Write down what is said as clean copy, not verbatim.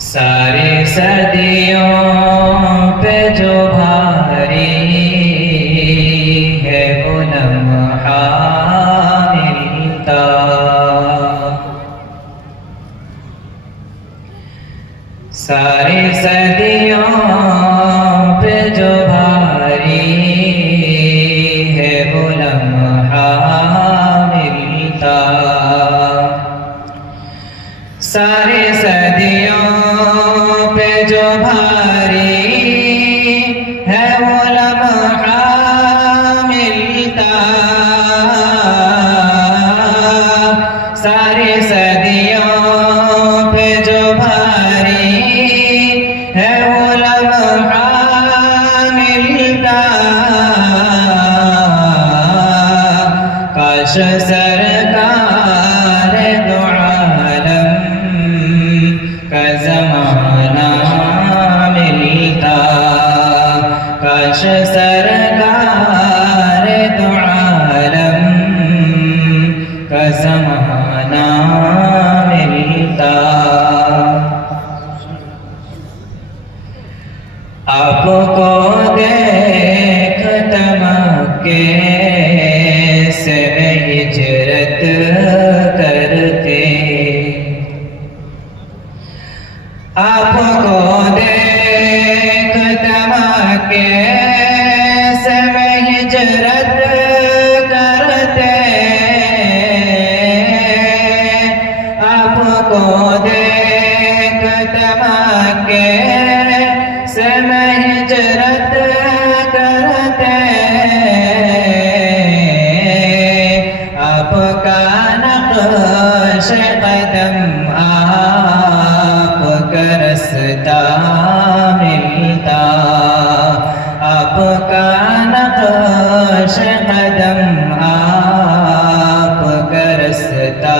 سارے صدیوں پہ جو بھاری ہے وہ لمحہ ملتا، سارے صدیوں پہ جو بھاری ہے وہ لمحہ ملتا، سارے صدیوں پہ جو بھاری ہے وہ لمحہ ملتا، سارے صدیوں پہ جو بھاری ہے وہ لمحہ ملتا، کاش سرکار دو عالم کا زمانہ ملتا، کاش سرکار دو عالم کا زمانہ ملتا، آپ کو دیکھتا مکے سے ہجرت کرتے، آپ کو دیکھتا مکے سے ہجرت کرتے، آپ کو دیکھتا مکے سے ہجرت کرتے، آپ کا نقش قدم آپ کا رستہ ملتا، آپ کا نقش قدم آپ کا رستہ